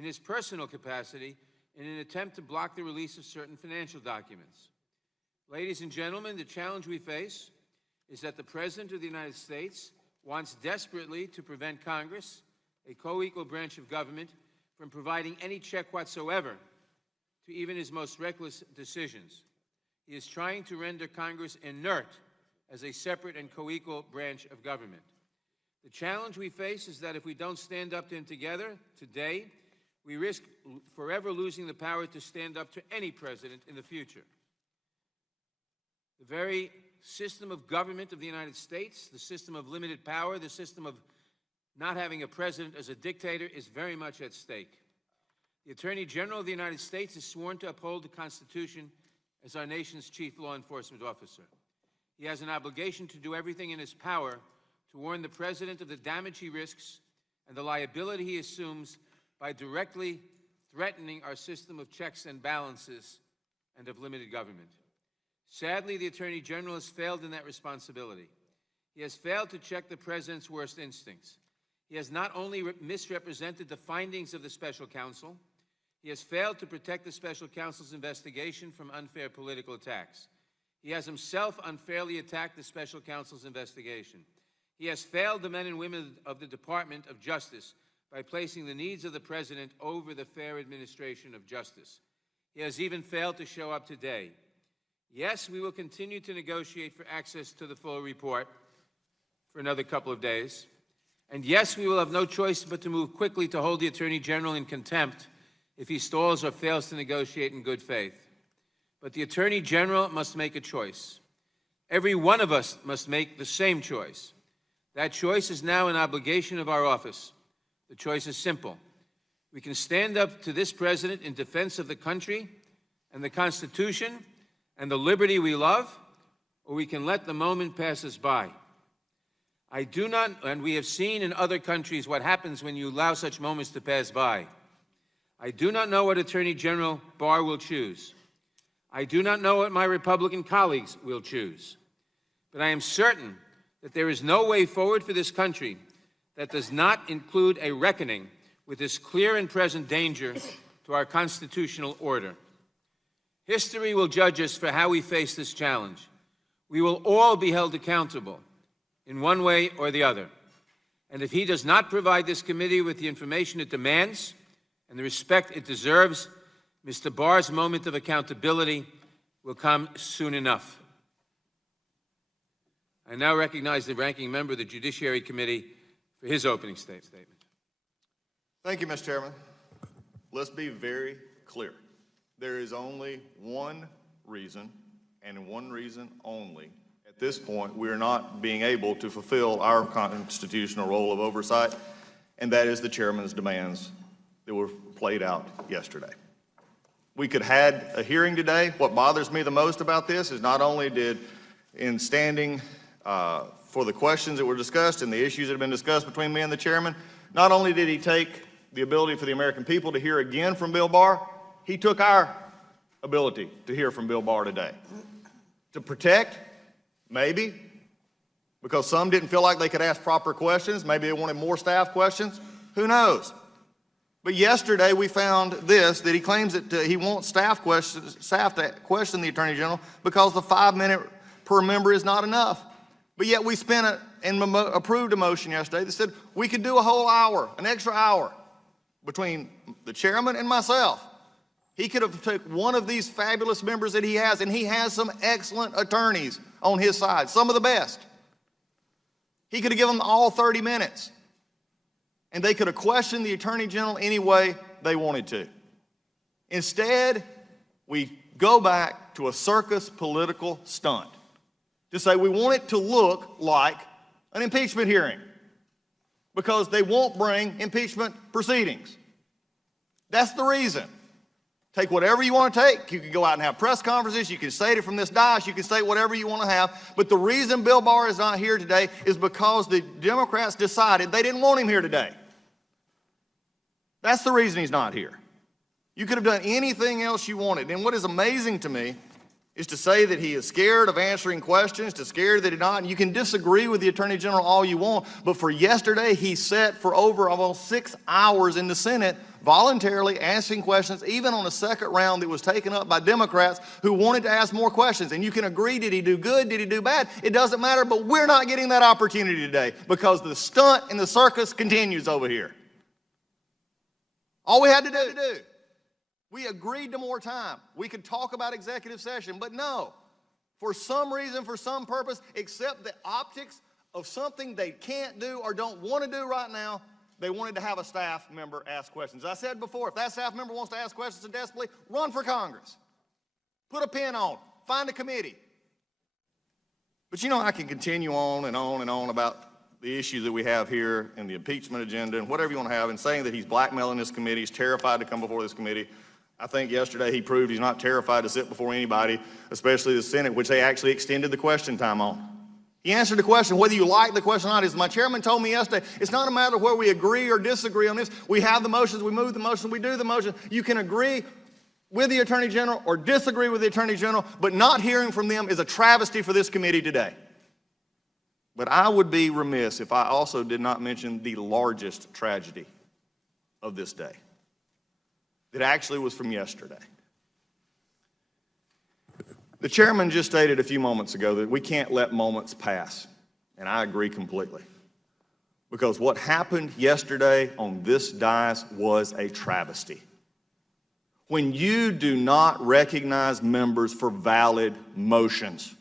in his personal capacity in an attempt to block the release of certain financial documents. Ladies and gentlemen, the challenge we face is that the President of the United States wants desperately to prevent Congress, a co-equal branch of government, from providing any check whatsoever to even his most reckless decisions. He is trying to render Congress inert as a separate and co-equal branch of government. The challenge we face is that if we don't stand up to him together today, we risk forever losing the power to stand up to any president in the future. The very system of government of the United States, the system of limited power, the system of not having a president as a dictator is very much at stake. The Attorney General of the United States is sworn to uphold the Constitution as our nation's chief law enforcement officer. He has an obligation to do everything in his power to warn the President of the damage he risks and the liability he assumes by directly threatening our system of checks and balances and of limited government. Sadly, the Attorney General has failed in that responsibility. He has failed to check the President's worst instincts. He has not only misrepresented the findings of the Special Counsel, he has failed to protect the Special Counsel's investigation from unfair political attacks. He has himself unfairly attacked the Special Counsel's investigation. He has failed the men and women of the Department of Justice by placing the needs of the President over the fair administration of justice. He has even failed to show up today. Yes, we will continue to negotiate for access to the full report for another couple of days. And yes, we will have no choice but to move quickly to hold the Attorney General in contempt if he stalls or fails to negotiate in good faith. But the Attorney General must make a choice. Every one of us must make the same choice. That choice is now an obligation of our office. The choice is simple. We can stand up to this President in defense of the country and the Constitution and the liberty we love, or we can let the moment pass us by. I do not, and we have seen in other countries what happens when you allow such moments to pass by. I do not know what Attorney General Barr will choose. I do not know what my Republican colleagues will choose. But I am certain that there is no way forward for this country that does not include a reckoning with this clear and present danger to our constitutional order. History will judge us for how we face this challenge. We will all be held accountable in one way or the other. And if he does not provide this committee with the information it demands and the respect it deserves, Mr. Barr's moment of accountability will come soon enough. I now recognize the ranking member of the Judiciary Committee for his opening statement. Thank you, Mr. Chairman. Let's be very clear. There is only one reason, and one reason only. At this point, we are not being able to fulfill our constitutional role of oversight, and that is the chairman's demands that were played out yesterday. We could have had a hearing today. What bothers me the most about this is not only did, in standing for the questions that were discussed and the issues that have been discussed between me and the chairman, not only did he take the ability for the American people to hear again from Bill Barr, he took our ability to hear from Bill Barr today. To protect, maybe, because some didn't feel like they could ask proper questions. Maybe they wanted more staff questions. Who knows? But yesterday we found this, that he claims that he wants staff to question the Attorney General because the 5 minute per member is not enough. But yet we spent and approved a motion yesterday that said we could do a whole hour, an extra hour, between the chairman and myself. He could have took one of these fabulous members that he has, and he has some excellent attorneys on his side, some of the best. He could have given them all 30 minutes, and they could have questioned the Attorney General any way they wanted to. Instead, we go back to a circus political stunt to say we want it to look like an impeachment hearing because they won't bring impeachment proceedings. That's the reason. Take whatever you want to take. You can go out and have press conferences. You can say it from this dais. You can say whatever you want to have. But the reason Bill Barr is not here today is because the Democrats decided they didn't want him here today. That's the reason he's not here. You could have done anything else you wanted. And what is amazing to me is to say that he is scared of answering questions, to scared that he's not. And you can disagree with the Attorney General all you want, but for yesterday, he sat for over almost 6 hours in the Senate voluntarily asking questions, even on a second round that was taken up by Democrats who wanted to ask more questions. And you can agree, did he do good, did he do bad? It doesn't matter, but we're not getting that opportunity today because the stunt and the circus continues over here. All we had to do, we agreed to more time. We could talk about executive session, but no. For some reason, for some purpose, except the optics of something they can't do or don't want to do right now, they wanted to have a staff member ask questions. As I said before, if that staff member wants to ask questions so desperately, run for Congress. Put a pin on, find a committee. But you know, I can continue on and on and on about the issues that we have here and the impeachment agenda and whatever you want to have, and saying that he's blackmailing this committee, he's terrified to come before this committee. I think yesterday he proved he's not terrified to sit before anybody, especially the Senate, which they actually extended the question time on. He answered the question, whether you like the question or not. As my chairman told me yesterday, it's not a matter of where we agree or disagree on this. We have the motions, we move the motion, we do the motion. You can agree with the Attorney General or disagree with the Attorney General, but not hearing from them is a travesty for this committee today. But I would be remiss if I also did not mention the largest tragedy of this day. That actually was from yesterday. The chairman just stated a few moments ago that we can't let moments pass, and I agree completely. Because what happened yesterday on this dais was a travesty. When you do not recognize members for valid motions,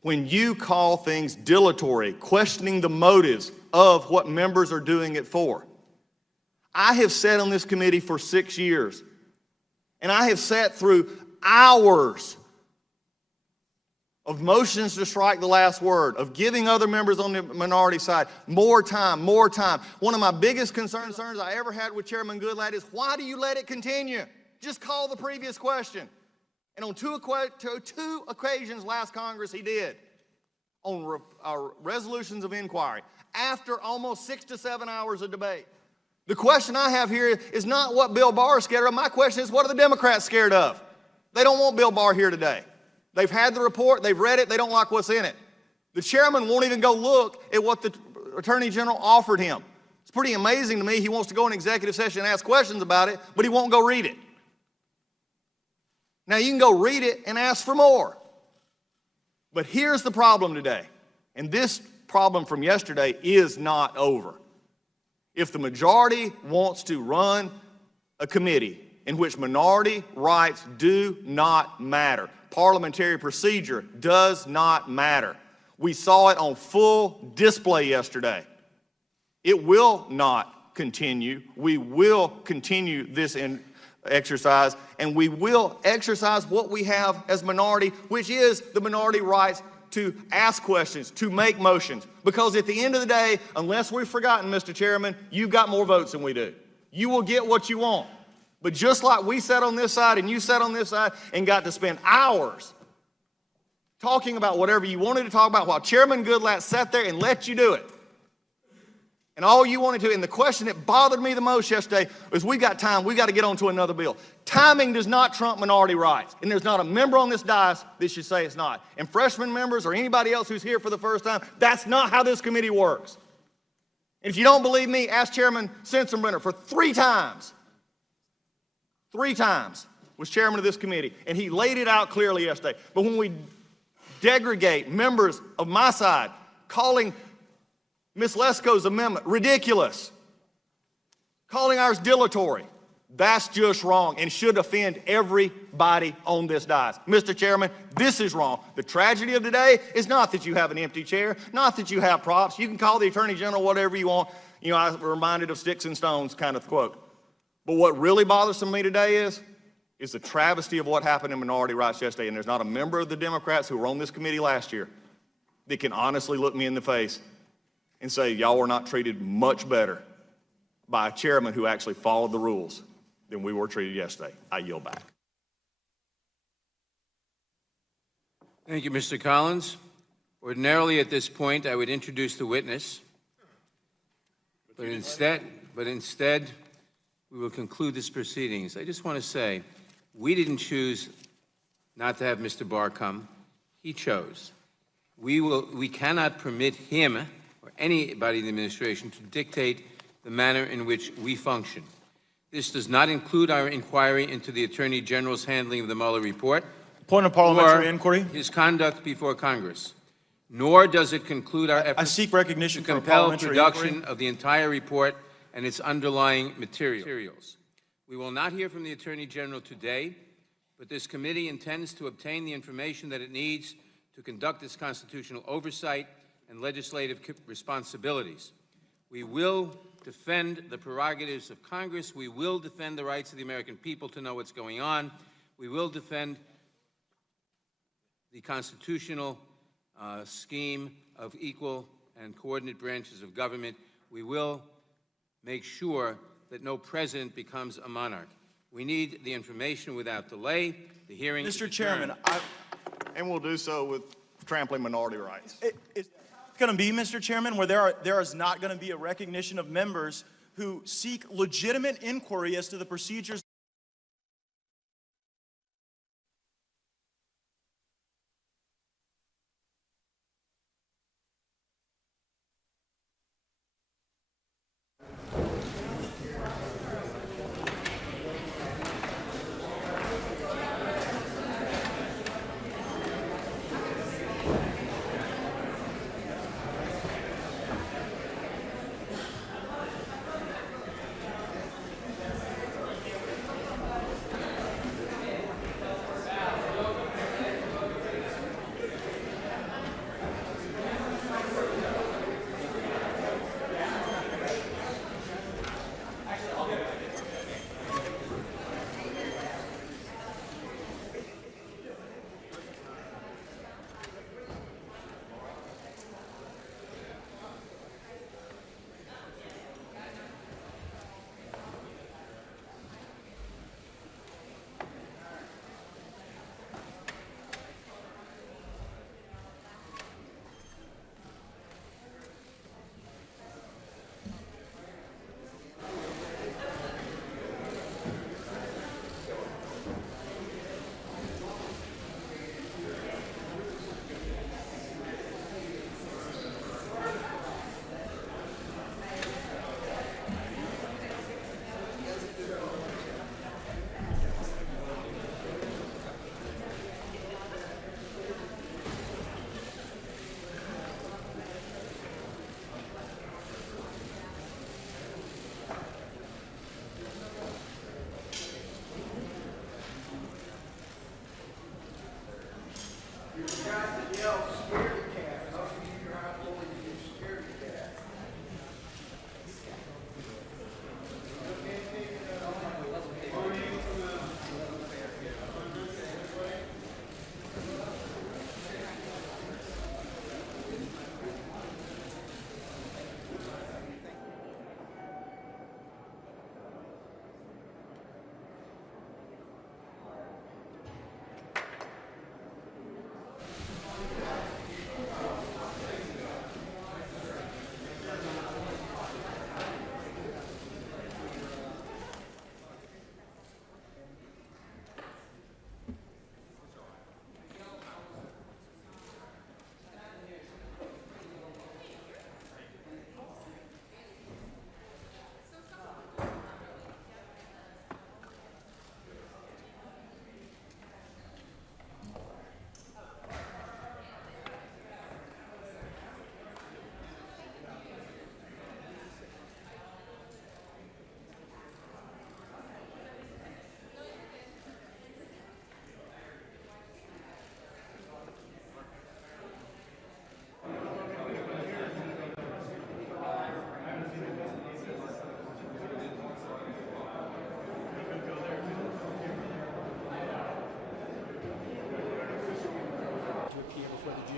when you call things dilatory, questioning the motives of what members are doing it for. I have sat on this committee for 6 years, and I have sat through hours of motions to strike the last word, of giving other members on the minority side more time, more time. One of my biggest concerns I ever had with Chairman Goodlatte is, why do you let it continue? Just call the previous question. And on two occasions last Congress he did, on resolutions of inquiry, after almost 6 to 7 hours of debate. The question I have here is not what Bill Barr is scared of. My question is, what are the Democrats scared of? They don't want Bill Barr here today. They've had the report, they've read it, they don't like what's in it. The chairman won't even go look at what the Attorney General offered him. It's pretty amazing to me. He wants to go in executive session and ask questions about it, but he won't go read it. Now, you can go read it and ask for more. But here's the problem today, and this problem from yesterday is not over. If the majority wants to run a committee in which minority rights do not matter, parliamentary procedure does not matter. We saw it on full display yesterday. It will not continue. We will continue this exercise, and we will exercise what we have as minority, which is the minority rights to ask questions, to make motions. Because at the end of the day, unless we've forgotten, Mr. Chairman, you've got more votes than we do. You will get what you want. But just like we sat on this side and you sat on this side and got to spend hours talking about whatever you wanted to talk about while Chairman Goodlatte sat there and let you do it. And all you wanted to, and the question that bothered me the most yesterday was, we got time, we got to get on to another bill. Timing does not trump minority rights. And there's not a member on this dais that should say it's not. And freshman members or anybody else who's here for the first time, that's not how this committee works. And if you don't believe me, ask Chairman Sensenbrenner. For 3 times was chairman of this committee, and he laid it out clearly yesterday. But when we degradate members of my side, calling Ms. Lesko's amendment ridiculous, calling ours dilatory, that's just wrong and should offend everybody on this dais. Mr. Chairman, this is wrong. The tragedy of today is not that you have an empty chair, not that you have props. You can call the Attorney General whatever you want. You know, I'm reminded of sticks and stones kind of quote. But what really bothers me today is the travesty of what happened in minority rights yesterday. And there's not a member of the Democrats who were on this committee last year that can honestly look me in the face and say, y'all were not treated much better by a chairman who actually followed the rules than we were treated yesterday. I yield back. Thank you, Mr. Collins. Ordinarily at this point, I would introduce the witness, but instead, we will conclude this proceedings. I just want to say, we didn't choose not to have Mr. Barr come. He chose. We cannot permit him or anybody in the administration to dictate the manner in which we function. This does not include our inquiry into the Attorney General's handling of the Mueller report Point of parliamentary inquiry. his conduct before Congress, nor does it conclude our I efforts seek recognition to for a compel parliamentary production inquiry. of the entire report and its underlying materials. We will not hear from the Attorney General today, but this committee intends to obtain the information that it needs to conduct its constitutional oversight and legislative responsibilities. We will defend the prerogatives of Congress. We will defend the rights of the American people to know what's going on. We will defend the constitutional scheme of equal and coordinate branches of government. We will make sure that no president becomes a monarch. We need the information without delay. The hearing Mr. is Chairman, adjourned. And we'll do so with trampling minority rights. It's going to be, Mr. Chairman, where there is not going to be a recognition of members who seek legitimate inquiry as to the procedures.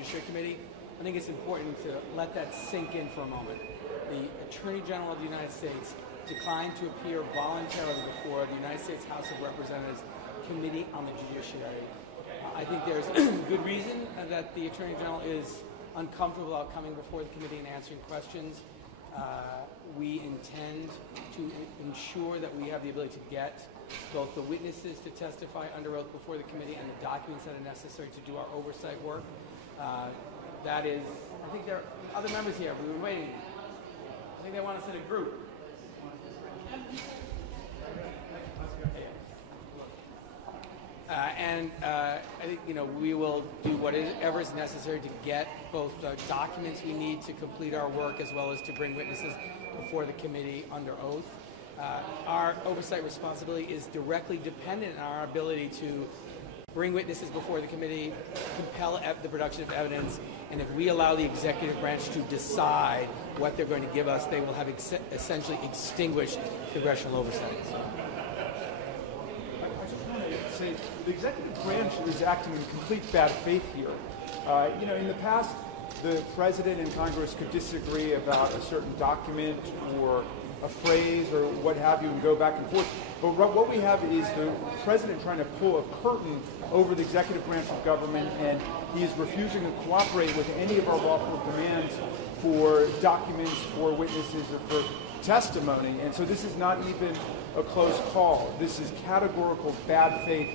Judiciary Committee. I think it's important to let that sink in for a moment. The Attorney General of the United States declined to appear voluntarily before the United States House of Representatives Committee on the Judiciary. I think there's good reason that the Attorney General is uncomfortable about coming before the committee and answering questions. We intend to ensure that we have the ability to get both the witnesses to testify under oath before the committee and the documents that are necessary to do our oversight work. That is, I think there are other members here. We were waiting. I think they want us in a group. I think, we will do whatever is necessary to get both the documents we need to complete our work as well as to bring witnesses before the committee under oath. Our oversight responsibility is directly dependent on our ability to bring witnesses before the committee, compel the production of evidence, and if we allow the executive branch to decide what they're going to give us, they will have essentially extinguished congressional oversight. Say the executive branch is acting in complete bad faith here. In the past, the president and Congress could disagree about a certain document or a phrase or what have you and go back and forth. But what we have is the president trying to pull a curtain over the executive branch of government, and he is refusing to cooperate with any of our lawful demands for documents, for witnesses, or for testimony. And so this is not even a close call. This is categorical bad faith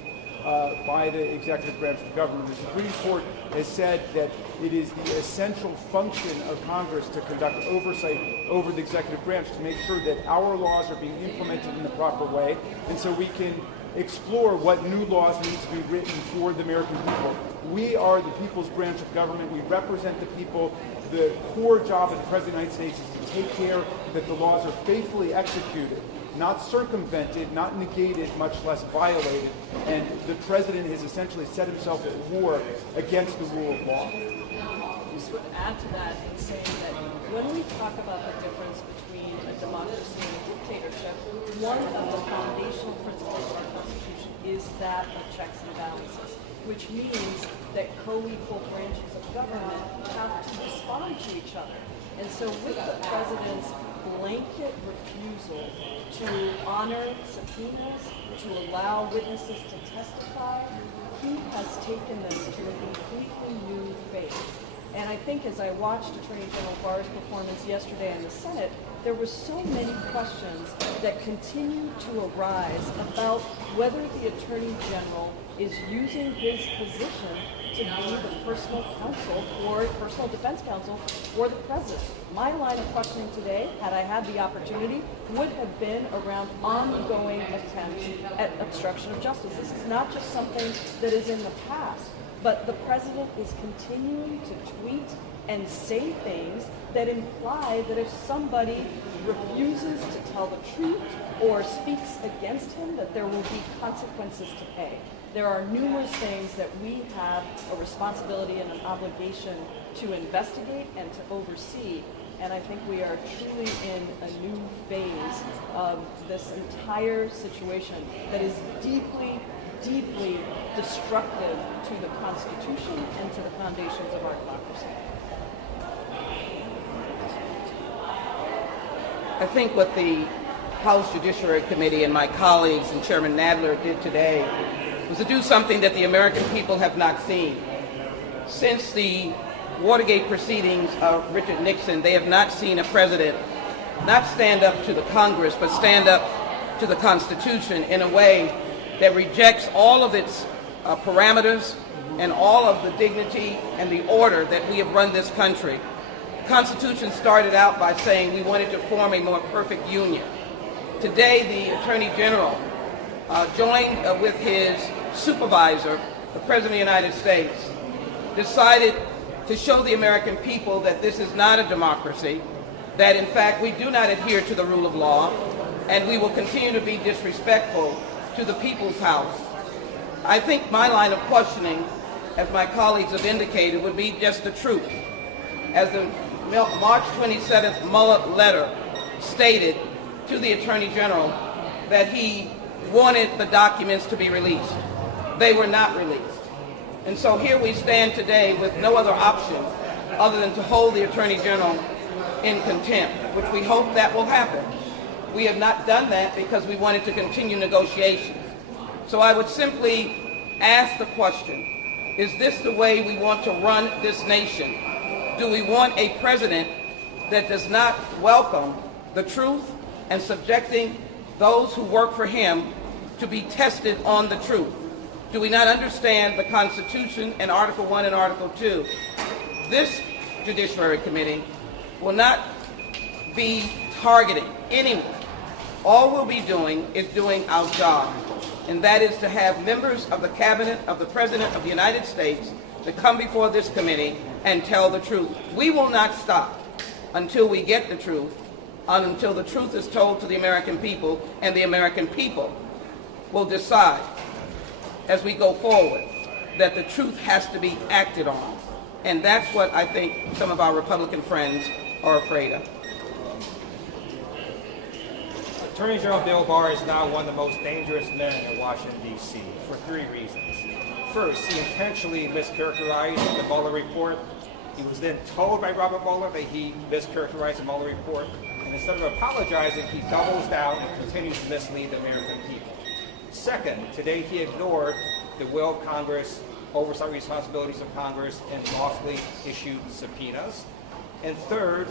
by the executive branch of government. The Supreme Court has said that it is the essential function of Congress to conduct oversight over the executive branch to make sure that our laws are being implemented in the proper way, and so we can explore what new laws need to be written for the American people. We are the people's branch of government. We represent the people. The core job of the President of the United States is to take care that the laws are faithfully executed, not circumvented, not negated, much less violated. And the President has essentially set himself at war against the rule of law. I just would add to that in saying that when we talk about the difference between a democracy and a dictatorship, one of the foundational principles of our Constitution is that of checks and balances, which means that co-equal branches of government have to respond to each other. And so with the President's blanket refusal to honor subpoenas, to allow witnesses to testify, he has taken this to a completely new phase. And I think as I watched Attorney General Barr's performance yesterday in the Senate, there were so many questions that continue to arise about whether the Attorney General is using his position to be the personal defense counsel for the President. My line of questioning today, had I had the opportunity, would have been around ongoing attempts at obstruction of justice. This is not just something that is in the past, but the President is continuing to tweet and say things that imply that if somebody refuses to tell the truth or speaks against him, that there will be consequences to pay. There are numerous things that we have a responsibility and an obligation to investigate and to oversee. And I think we are truly in a new phase of this entire situation that is deeply, deeply destructive to the Constitution and to the foundations of our democracy. I think what the House Judiciary Committee and my colleagues and Chairman Nadler did today was to do something that the American people have not seen. Since the Watergate proceedings of Richard Nixon, they have not seen a president not stand up to the Congress, but stand up to the Constitution in a way that rejects all of its parameters and all of the dignity and the order that we have run this country. The Constitution started out by saying we wanted to form a more perfect union. Today, the Attorney General joined with his supervisor, the President of the United States, decided to show the American people that this is not a democracy, that in fact we do not adhere to the rule of law, and we will continue to be disrespectful to the people's house. I think my line of questioning, as my colleagues have indicated, would be just the truth. As the March 27th Mueller letter stated to the Attorney General that he wanted the documents to be released. They were not released. And so here we stand today with no other option other than to hold the Attorney General in contempt, which we hope that will happen. We have not done that because we wanted to continue negotiations. So I would simply ask the question, is this the way we want to run this nation? Do we want a president that does not welcome the truth and subjecting those who work for him to be tested on the truth? Do we not understand the Constitution and Article 1 and Article 2? This Judiciary Committee will not be targeting anyone All we'll be doing is doing our job, and that is to have members of the Cabinet of the President of the United States to come before this committee and tell the truth. We will not stop until we get the truth, until the truth is told to the American people, and the American people will decide as we go forward that the truth has to be acted on. And that's what I think some of our Republican friends are afraid of. Attorney General Bill Barr is now one of the most dangerous men in Washington, D.C. for 3 reasons. First, he intentionally mischaracterized the Mueller report. He was then told by Robert Mueller that he mischaracterized the Mueller report. And instead of apologizing, he doubles down and continues to mislead the American people. Second, today he ignored the will of Congress, oversight responsibilities of Congress, and lawfully issued subpoenas. And third,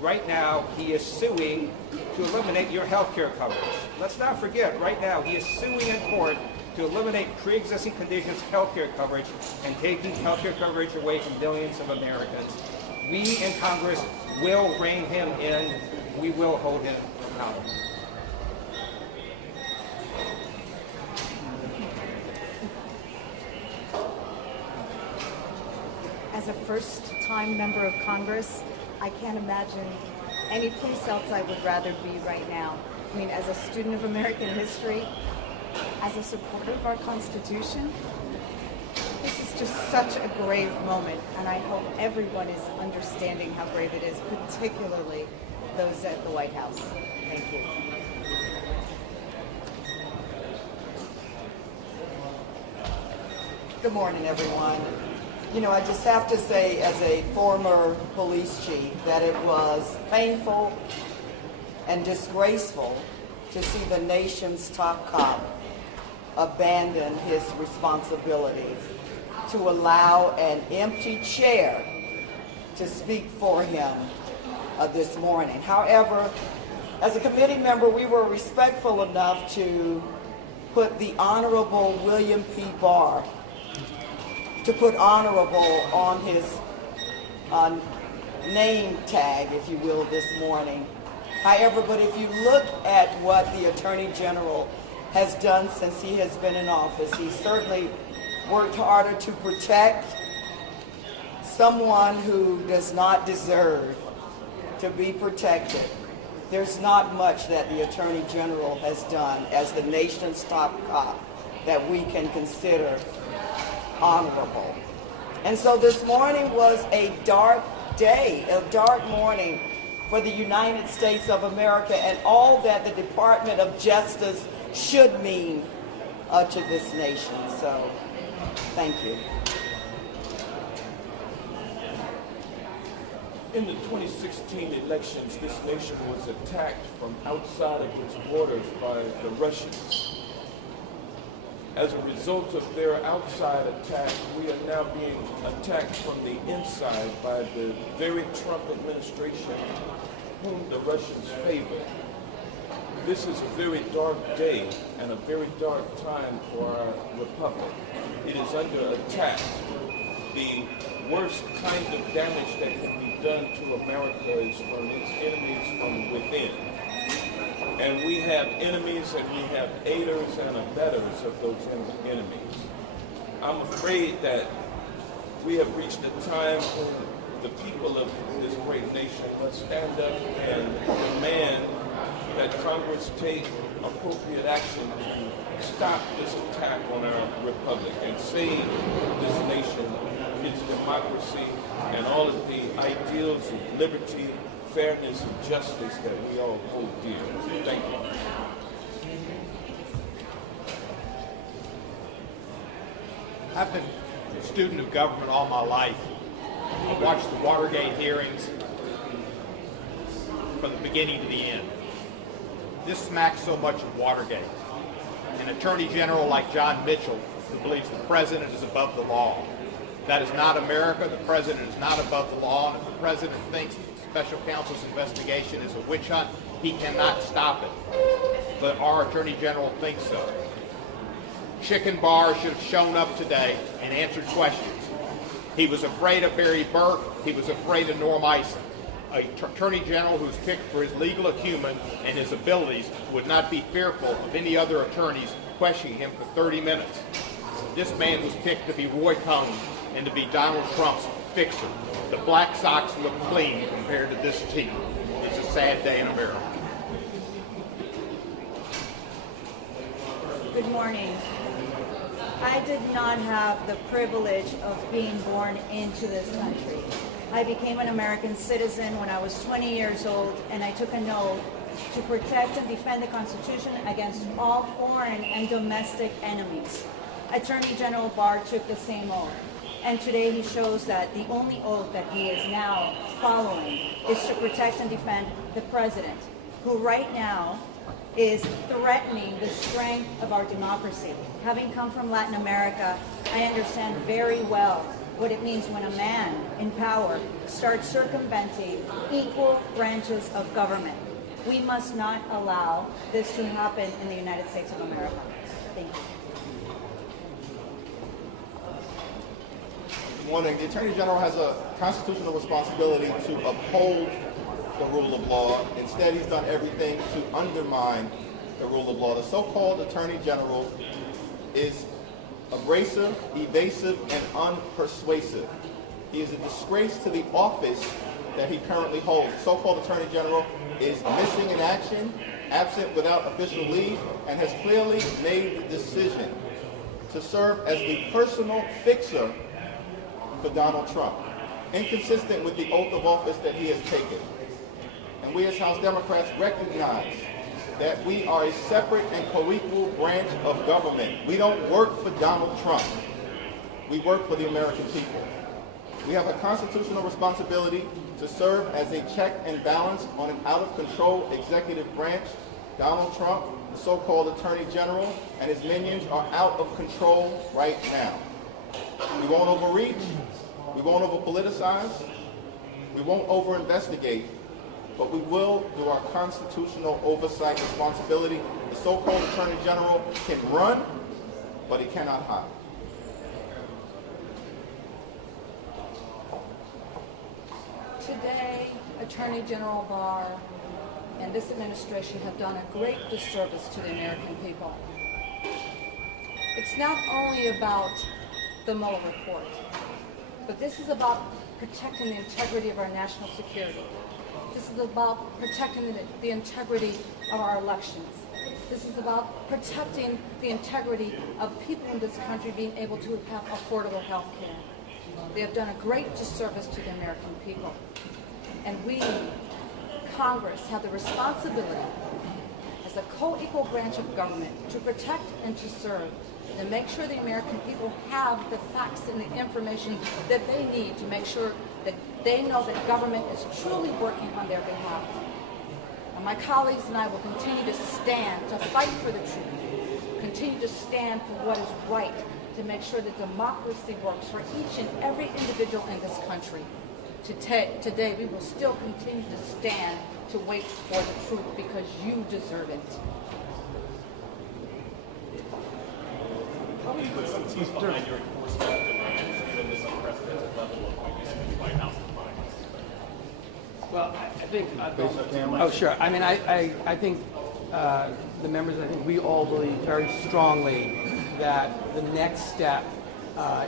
right now he is suing to eliminate your health care coverage. Let's not forget, right now he is suing in court to eliminate pre-existing conditions health care coverage and taking health care coverage away from millions of Americans. We in Congress will rein him in. We will hold him accountable. As a first-time member of Congress, I can't imagine any place else I would rather be right now. I mean, as a student of American history, as a supporter of our Constitution, this is just such a grave moment, and I hope everyone is understanding how grave it is, particularly those at the White House. Thank you. Good morning, everyone. You know, I just have to say, as a former police chief, that it was painful and disgraceful to see the nation's top cop abandon his responsibilities to allow an empty chair to speak for him this morning. However, as a committee member, we were respectful enough to put the Honorable William P. Barr, to put honorable on his name tag, if you will, this morning. However, but if you look at what the Attorney General has done since he has been in office, he certainly worked harder to protect someone who does not deserve to be protected. There's not much that the Attorney General has done as the nation's top cop that we can consider honorable. And so this morning was a dark day, a dark morning for the United States of America and all that the Department of Justice should mean to this nation. So, thank you. In the 2016 elections, this nation was attacked from outside of its borders by the Russians. As a result of their outside attack, we are now being attacked from the inside by the very Trump administration whom the Russians favor. This is a very dark day and a very dark time for our republic. It is under attack. The worst kind of damage that can be done to America is from its enemies from within. And we have enemies and we have aiders and abettors of those enemies. I'm afraid that we have reached a time when the people of this great nation must stand up and demand that Congress take appropriate action to stop this attack on our republic and save this nation, its democracy, and all of the ideals of liberty, fairness, and justice that we all hold dear. Thank you. I've been a student of government all my life. I watched the Watergate hearings from the beginning to the end. This smacks so much of Watergate. An attorney general like John Mitchell who believes the president is above the law. That is not America. The president is not above the law. And if the president thinks special counsel's investigation is a witch hunt, he cannot stop it. But our attorney general thinks so. Chicken Barr should have shown up today and answered questions. He was afraid of Barry Burke. He was afraid of Norm Eisen. a Attorney General who's picked for his legal acumen and his abilities would not be fearful of any other attorneys questioning him for 30 minutes. This man was picked to be Roy Cohn and to be Donald Trump's fixer. The Black Sox look clean compared to this team. It's a sad day in America. Good morning. I did not have the privilege of being born into this country. I became an American citizen when I was 20 years old, and I took an oath to protect and defend the Constitution against all foreign and domestic enemies. Attorney General Barr took the same oath, and today he shows that the only oath that he is now following is to protect and defend the president, who right now is threatening the strength of our democracy. Having come from Latin America, I understand very well what it means when a man in power starts circumventing equal branches of government. We must not allow this to happen in the United States of America. Thank you. Good morning. The Attorney General has a constitutional responsibility to uphold the rule of law. Instead, he's done everything to undermine the rule of law. The so-called Attorney General is abrasive, evasive, and unpersuasive. He is a disgrace to the office that he currently holds. The so-called Attorney General is missing in action, absent without official leave, and has clearly made the decision to serve as the personal fixer for Donald Trump, inconsistent with the oath of office that he has taken. And we as House Democrats recognize that we are a separate and co-equal branch of government. We don't work for Donald Trump. We work for the American people. We have a constitutional responsibility to serve as a check and balance on an out-of-control executive branch. Donald Trump, the so-called Attorney General, and his minions are out of control right now. We won't overreach. We won't over-politicize. We won't over-investigate. But we will do our constitutional oversight responsibility. The so-called Attorney General can run, but he cannot hide. Today, Attorney General Barr and this administration have done a great disservice to the American people. It's not only about the Mueller report, but this is about protecting the integrity of our national security. This is about protecting the integrity of our elections. This is about protecting the integrity of people in this country being able to have affordable health care. They have done a great disservice to the American people. And we, Congress, have the responsibility as a co-equal branch of government to protect and to serve and make sure the American people have the facts and the information that they need to make sure that they know that government is truly working on their behalf. And my colleagues and I will continue to stand, to fight for the truth, continue to stand for what is right, to make sure that democracy works for each and every individual in this country. Today, we will still continue to stand to wait for the truth because you deserve it. How will you put some teeth behind your enforcement of the branches given this unprecedented level of weakness in the White House and Congress? Well, I think. Oh, sure. I mean, I think the members. I think we all believe very strongly that the next step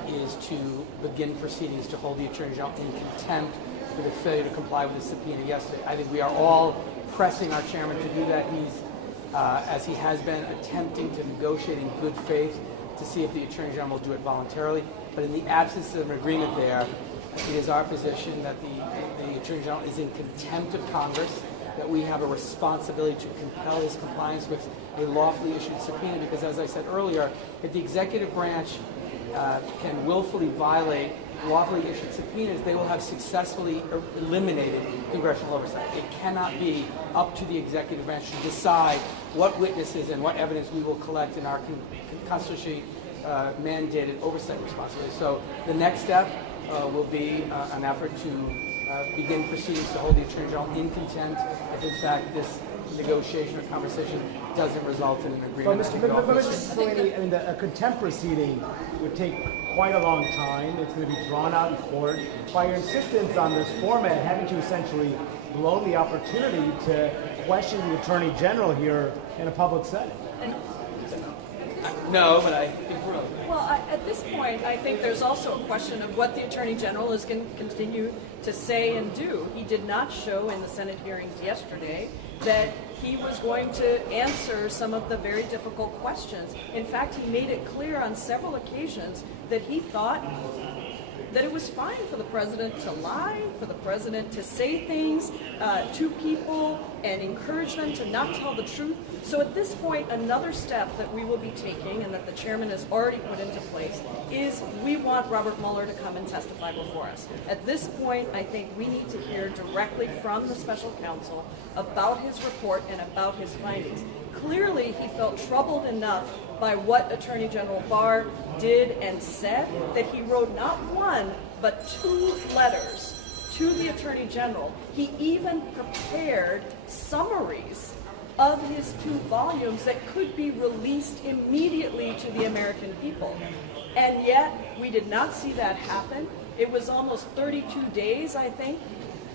is to begin proceedings to hold the Attorney General in contempt for the failure to comply with the subpoena yesterday. I think we are all pressing our chairman to do that. He's, as he has been, attempting to negotiate in good faith to see if the Attorney General will do it voluntarily. But in the absence of an agreement there, it is our position that the Attorney General is in contempt of Congress, that we have a responsibility to compel his compliance with a lawfully issued subpoena, because as I said earlier, if the executive branch can willfully violate lawfully issued subpoenas, they will have successfully eliminated congressional oversight. It cannot be up to the executive branch to decide what witnesses and what evidence we will collect in our constitutionally mandated oversight responsibility. So the next step will be an effort to begin proceedings to hold the Attorney General in contempt if, in fact, this negotiation or conversation doesn't result in an But agreement. Mr. Delaney, I mean, a contempt proceeding would take quite a long time. It's going to be drawn out in court. By your insistence on this format, haven't you essentially blown the opportunity to question the Attorney General here in a public setting? No, but I think we're okay. Well, at this point, I think there's also a question of what the Attorney General is going to continue to say and do. He did not show in the Senate hearings yesterday that he was going to answer some of the very difficult questions. In fact, he made it clear on several occasions that he thought that it was fine for the president to lie, for the president to say things to people and encourage them to not tell the truth. So at this point, another step that we will be taking and that the chairman has already put into place is we want Robert Mueller to come and testify before us. At this point, I think we need to hear directly from the special counsel about his report and about his findings. Clearly, he felt troubled enough by what Attorney General Barr did and said that he wrote not one, but 2 letters to the Attorney General. He even prepared summaries of his 2 volumes that could be released immediately to the American people. And yet, we did not see that happen. It was almost 32 days, I think,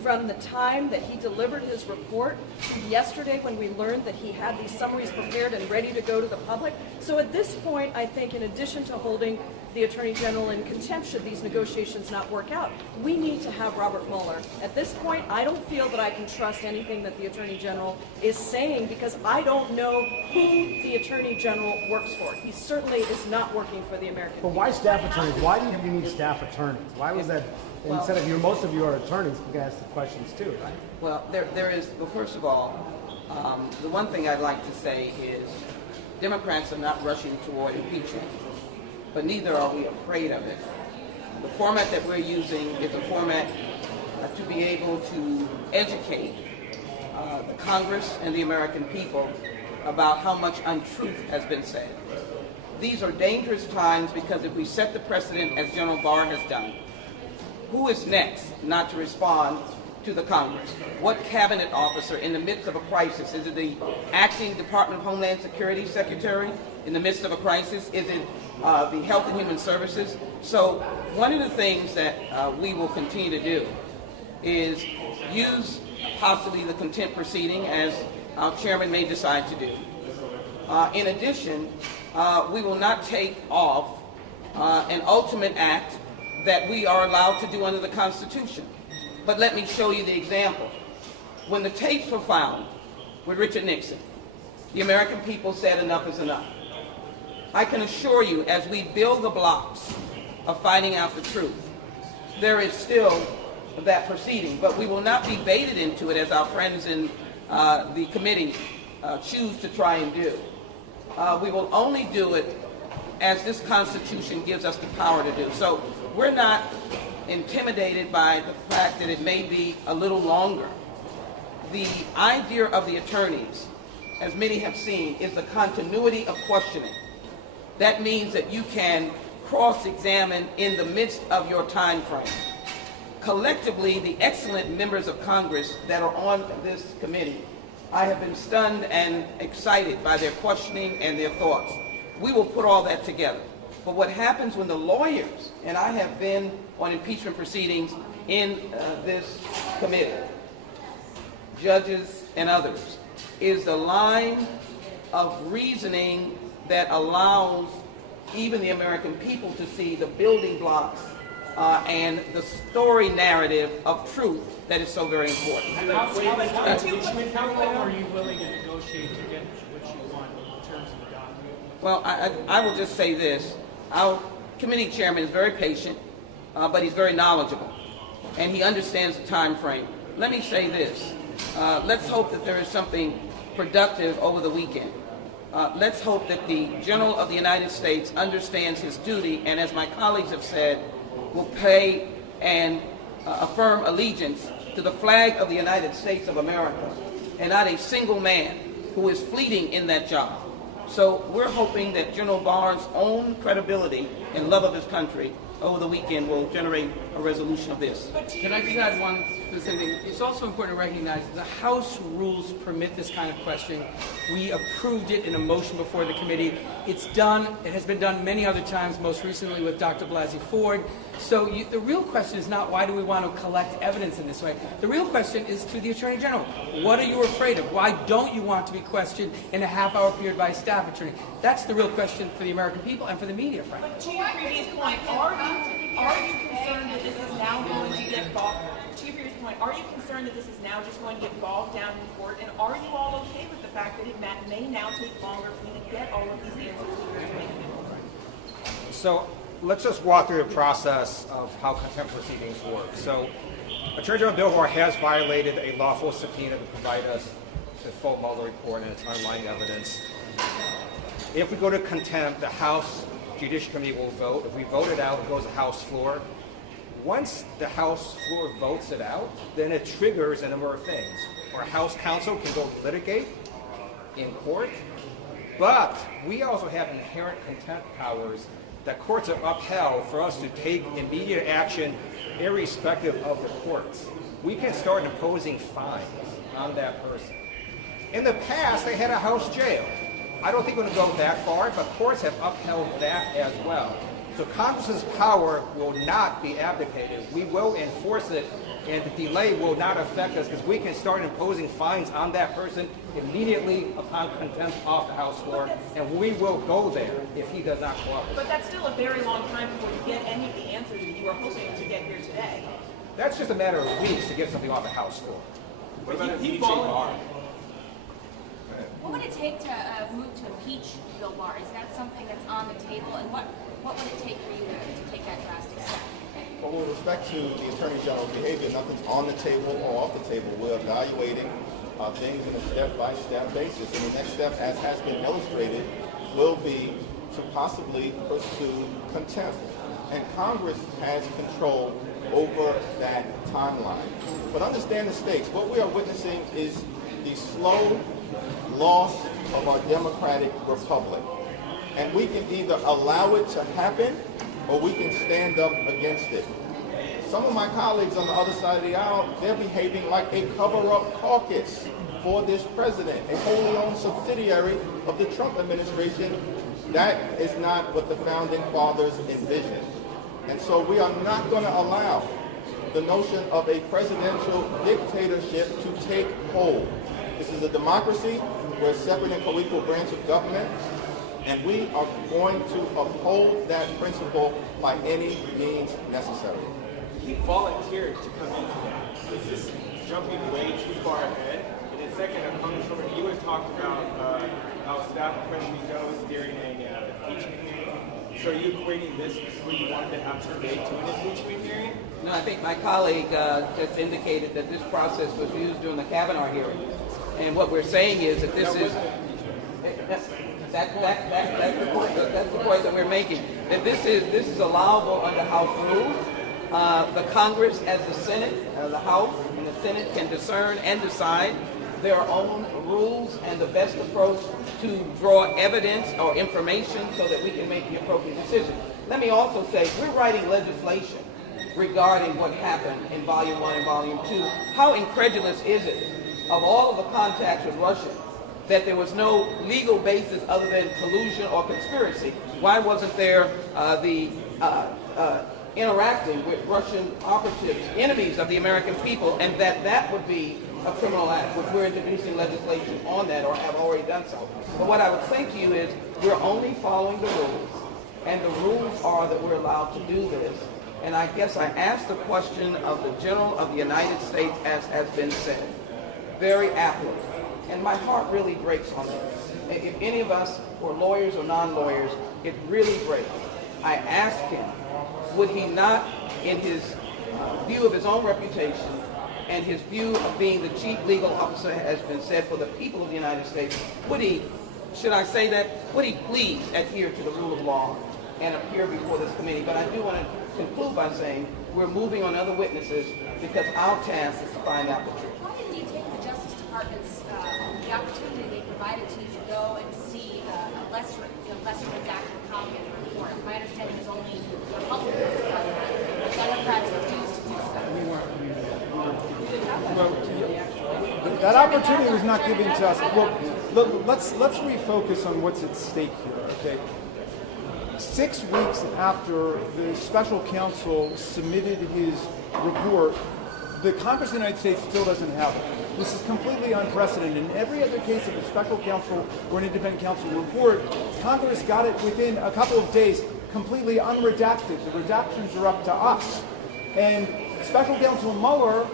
from the time that he delivered his report to yesterday when we learned that he had these summaries prepared and ready to go to the public. So at this point, I think in addition to holding the Attorney General in contempt should these negotiations not work out, we need to have Robert Mueller. At this point, I don't feel that I can trust anything that the Attorney General is saying because I don't know who the Attorney General works for. He certainly is not working for the American people. But why staff attorneys? Why do you need staff attorneys? Why was that, instead of most of you are attorneys, you can ask the questions too, right? Well, well, first of all, the one thing I'd like to say is Democrats are not rushing toward impeachment, but neither are we afraid of it. The format that we're using is a format to be able to educate the Congress and the American people about how much untruth has been said. These are dangerous times because if we set the precedent as General Barr has done, who is next not to respond to the Congress? What cabinet officer in the midst of a crisis? Is it the acting Department of Homeland Security Secretary in the midst of a crisis? Is it the Health and Human Services? So one of the things that we will continue to do is use possibly the contempt proceeding as our chairman may decide to do. In addition, we will not take off an ultimate act that we are allowed to do under the Constitution. But let me show you the example. When the tapes were found with Richard Nixon, the American people said enough is enough. I can assure you, as we build the blocks of finding out the truth, there is still that proceeding, but we will not be baited into it as our friends in the committee choose to try and do. We will only do it as this Constitution gives us the power to do. So we're not intimidated by the fact that it may be a little longer. The idea of the attorneys, as many have seen, is the continuity of questioning. That means that you can cross-examine in the midst of your time frame. Collectively, the excellent members of Congress that are on this committee, I have been stunned and excited by their questioning and their thoughts. We will put all that together. But what happens when the lawyers, and I have been on impeachment proceedings in this committee, judges and others, is the line of reasoning that allows even the American people to see the building blocks and the story narrative of truth that is so very important. How long are you willing to negotiate to get what you want in terms of the document? Well, I will just say this. Our committee chairman is very patient, but he's very knowledgeable, and he understands the time frame. Let me say this. Let's hope that there is something productive over the weekend. Let's hope that the General of the United States understands his duty, and as my colleagues have said, will pay and affirm allegiance to the flag of the United States of America, and not a single man who is fleeting in that job. So we're hoping that General Barr's own credibility and love of his country over the weekend will generate a resolution of this. Can I just add one specific thing? It's also important to recognize the House rules permit this kind of questioning. We approved it in a motion before the committee. It's done. It has been done many other times, most recently with Dr. Blasey Ford. So the real question is not why do we want to collect evidence in this way. The real question is to the Attorney General. What are you afraid of? Why don't you want to be questioned in a half-hour period by a staff attorney? That's the real question for the American people and for the media, frankly. But to your previous point, are you concerned that this is now going to get bogged? To your previous point, are you concerned that this is now just going to get bogged down in court? And are you all okay with the fact that it may now take longer for you to get all of these answers? So let's just walk through the process of how contempt proceedings work. So Attorney General Bill Barr has violated a lawful subpoena to provide us the full Mueller report and its underlying evidence. If we go to contempt, the House Judiciary Committee will vote. If we vote it out, it goes to the House floor. Once the House floor votes it out, then it triggers a number of things. Our House counsel can go litigate in court, but we also have inherent contempt powers that courts have upheld for us to take immediate action irrespective of the courts. We can start imposing fines on that person. In the past, they had a house jail. I don't think we're going to go that far, but courts have upheld that as well. So Congress's power will not be abdicated. We will enforce it, and the delay will not affect us because we can start imposing fines on that person immediately upon contempt off the House floor, and we will go there if he does not cooperate. But that's still a very long time before you get any of the answers that you are hoping to get here today. That's just a matter of weeks to get something off the House floor. What about impeaching Barr? What would it take to move to impeach Bill Barr? Is that something that's on the table? And what would it take for you to take that drastic step? Well, with respect to the Attorney General's behavior, nothing's on the table or off the table. We're evaluating things in a step-by-step basis. And the next step, as has been illustrated, will be to possibly pursue contempt. And Congress has control over that timeline. But understand the stakes. What we are witnessing is the slow loss of our democratic republic. And we can either allow it to happen or we can stand up against it. Some of my colleagues on the other side of the aisle, they're behaving like a cover-up caucus for this president, a wholly owned subsidiary of the Trump administration. That is not what the founding fathers envisioned. And so we are not going to allow the notion of a presidential dictatorship to take hold. This is a democracy. We're a separate and co-equal branch of government. And we are going to uphold that principle by any means necessary. He volunteered to come in today. Is this jumping way too far ahead? And then second, Congresswoman, you had talked about how staff apparently goes during an impeachment hearing. So are you equating this to what you wanted to have today to an impeachment hearing? No, I think my colleague just indicated that this process was used during the Kavanaugh hearing. And what we're saying is that this is... That's the point that we're making. That this is allowable under House rules. The Congress, as the Senate, the House and the Senate can discern and decide their own rules and the best approach to draw evidence or information so that we can make the appropriate decision. Let me also say, we're writing legislation regarding what happened in Volume 1 and Volume 2. How incredulous is it of all of the contacts with Russia that there was no legal basis other than collusion or conspiracy? Why wasn't there interacting with Russian operatives, enemies of the American people, and that would be a criminal act, which we're introducing legislation on that or have already done so. But what I would say to you is we're only following the rules, and the rules are that we're allowed to do this. And I guess I asked the question of the General of the United States, as has been said, very aptly. And my heart really breaks on this. If any of us were lawyers or non-lawyers, it really breaks. I asked him, would he not, in his view of his own reputation and his view of being the chief legal officer, has been said, for the people of the United States, would he, should I say that, would he please adhere to the rule of law and appear before this committee? But I do want to conclude by saying we're moving on other witnesses because our task is to find out the truth. Why didn't you take the Justice Department's the opportunity they provided to you to go and see a lesser redacted copy of the report? My understanding is only Republicans That opportunity was not given to us. Well, let's refocus on what's at stake here, okay? 6 weeks after the special counsel submitted his report, the Congress of the United States still doesn't have it. This is completely unprecedented. In every other case of a special counsel or an independent counsel report, Congress got it within a couple of days, completely unredacted. The redactions are up to us. And Special Counsel Mueller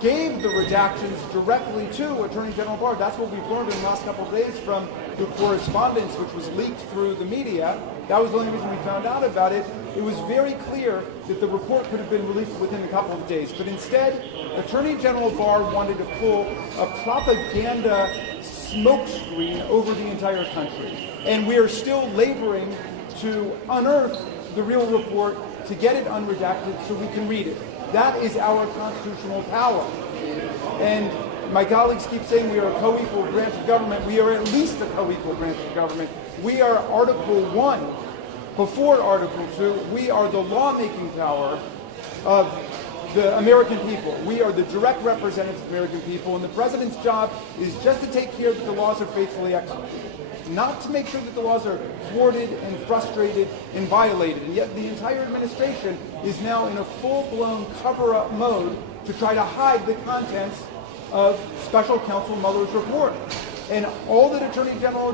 gave the redactions directly to Attorney General Barr. That's what we've learned in the last couple of days from the correspondence which was leaked through the media. That was the only reason we found out about it. It was very clear that the report could have been released within a couple of days. But instead, Attorney General Barr wanted to pull a propaganda smokescreen over the entire country. And we are still laboring to unearth the real report, to get it unredacted so we can read it. That is our constitutional power. And my colleagues keep saying we are a co-equal branch of government. We are at least a co-equal branch of government. We are Article 1. Before Article 2, we are the lawmaking power of the American people. We are the direct representatives of the American people, and the president's job is just to take care that the laws are faithfully executed, not to make sure that the laws are thwarted and frustrated and violated. And yet the entire administration is now in a full-blown cover-up mode to try to hide the contents of Special Counsel Mueller's report. And all that Attorney General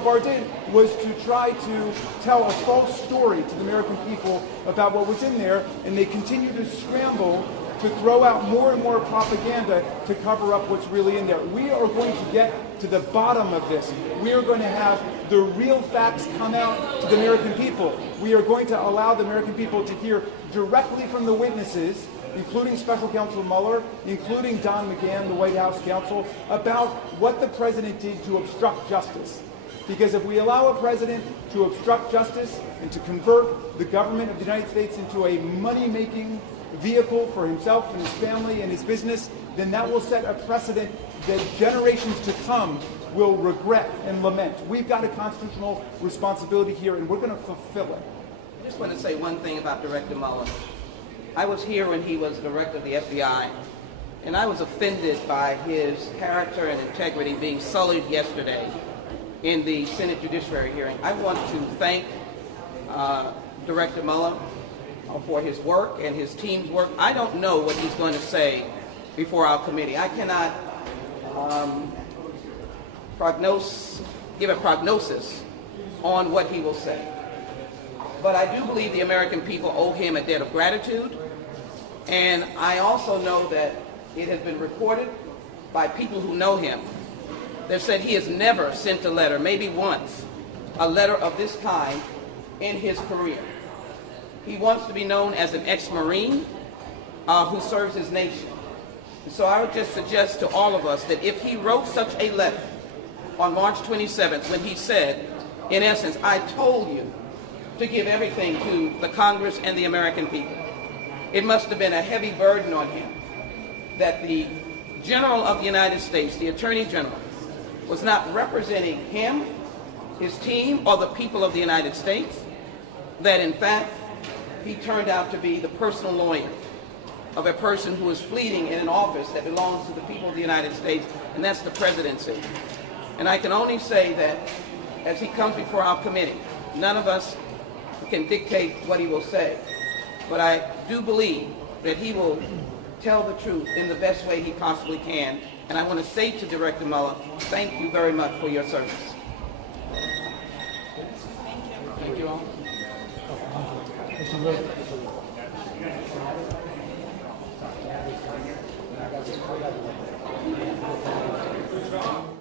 Barr did was to try to tell a false story to the American people about what was in there, and they continue to scramble to throw out more and more propaganda to cover up what's really in there. We are going to get to the bottom of this. We are going to have the real facts come out to the American people. We are going to allow the American people to hear directly from the witnesses, including Special Counsel Mueller, including Don McGahn, the White House counsel, about what the president did to obstruct justice. Because if we allow a president to obstruct justice and to convert the government of the United States into a money-making vehicle for himself and his family and his business, then that will set a precedent that generations to come will regret and lament. We've got a constitutional responsibility here, and we're going to fulfill it. I just want to say one thing about Director Mueller. I was here when he was director of the FBI, and I was offended by his character and integrity being sullied yesterday in the Senate Judiciary hearing. I want to thank Director Mueller for his work and his team's work. I don't know what he's going to say before our committee. I cannot give a prognosis on what he will say. But I do believe the American people owe him a debt of gratitude. And I also know that it has been reported by people who know him. They've said he has never sent a letter, maybe once, a letter of this kind in his career. He wants to be known as an ex-Marine who serves his nation. So I would just suggest to all of us that if he wrote such a letter on March 27th when he said, in essence, I told you to give everything to the Congress and the American people, it must have been a heavy burden on him that the General of the United States, the Attorney General, was not representing him, his team, or the people of the United States, that in fact he turned out to be the personal lawyer of a person who is fleeing in an office that belongs to the people of the United States, and that's the presidency. And I can only say that as he comes before our committee, none of us can dictate what he will say, but I do believe that he will tell the truth in the best way he possibly can. And I want to say to Director Mueller, thank you very much for your service. Thank you all. Thank you.